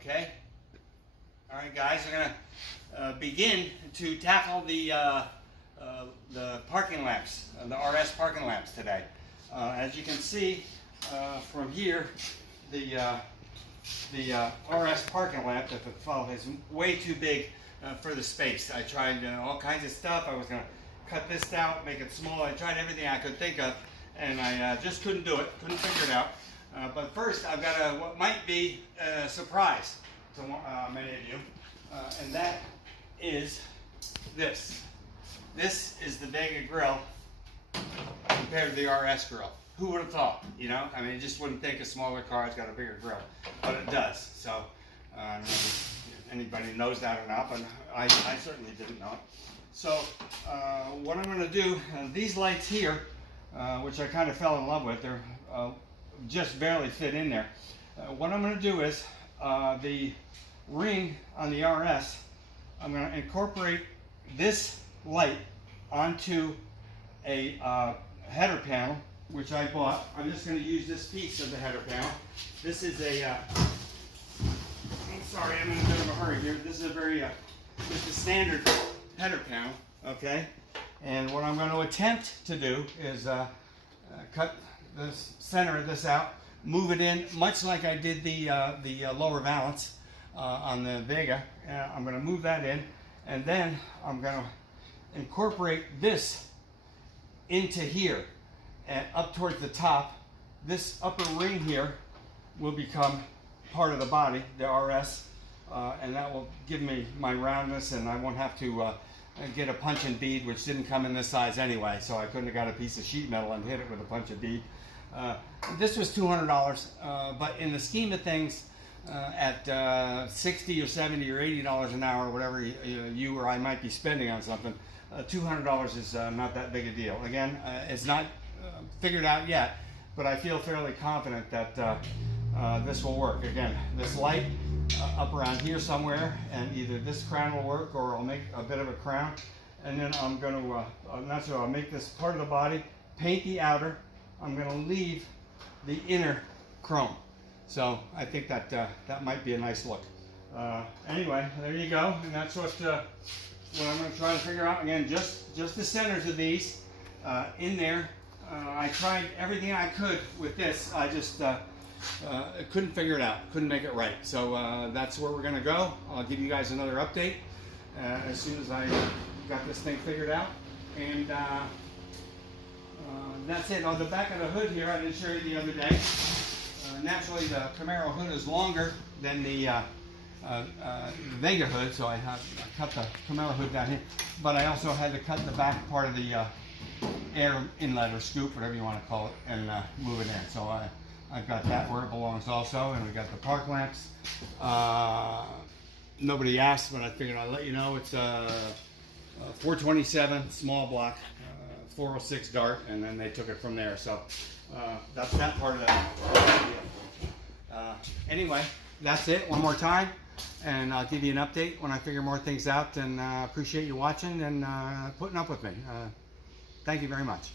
Okay. All right, guys, we're gonna begin to tackle the parking lamps, the RS parking lamps today. As you can see from here, the RS parking lamp, if it follows, is way too big for the space. I tried all kinds of stuff. I was gonna cut this out, make it smaller. I tried everything I could think of, and I just couldn't do it. Couldn't figure it out. But first, I've got what might be a surprise to many of you, and that is this. This is the Vega grill compared to the RS grill. Who would have thought? You know, I mean, you just wouldn't think a smaller car has got a bigger grill, but it does. So, I don't know if anybody knows that or not, but I certainly didn't know it. So, what I'm going to do, these lights here, which I kind of fell in love with, they're just barely fit in there. What I'm going to do is the ring on the RS, I'm going to incorporate this light onto a header panel, which I bought. I'm just going to use this piece of the header panel. This is a, I'm sorry, I'm in a bit of a hurry here. This is a very, just a standard header panel, okay? And what I'm going to attempt to do is cut the center of this out, move it in, much like I did the lower valance on the Vega. I'm going to move that in, and then I'm going to incorporate this into here and up towards the top. This upper ring here will become part of the body, the RS, and that will give me my roundness, and I won't have to get a punch and bead, which didn't come in this size anyway, so I couldn't have got a piece of sheet metal and hit it with a punch and bead. This was $200, but in the scheme of things, at $60 or $70 or $80 an hour, whatever you or I might be spending on something, $200 is not that big a deal. Again, it's not figured out yet, but I feel fairly confident that this will work. Again, this light up around here somewhere, and either this crown will work, or I'll make a bit of a crown, and then I'm going to, I'll make this part of the body, paint the outer. I'm going to leave the inner chrome. So I think that that might be a nice look. Anyway, there you go, and that's what I'm going to try to figure out. Again, just the centers of these in there. I tried everything I could with this. I just couldn't figure it out. Couldn't make it right. So that's where we're going to go. I'll give you guys another update as soon as I got this thing figured out. And that's it. On the back of the hood here, I didn't show you the other day. Naturally, the Camaro hood is longer than the Vega hood, so I cut the Camaro hood down here. But I also had to cut the back part of the air inlet or scoop, whatever you want to call it, and move it in. So I've got that where it belongs also, and we got the park lamps. Nobody asked, but I figured I'd let you know. It's 427 small block, 406 Dart, and then they took it from there. So that's that part of that. Anyway, that's it. One more time, and I'll give you an update when I figure more things out. And appreciate you watching and putting up with me. Thank you very much.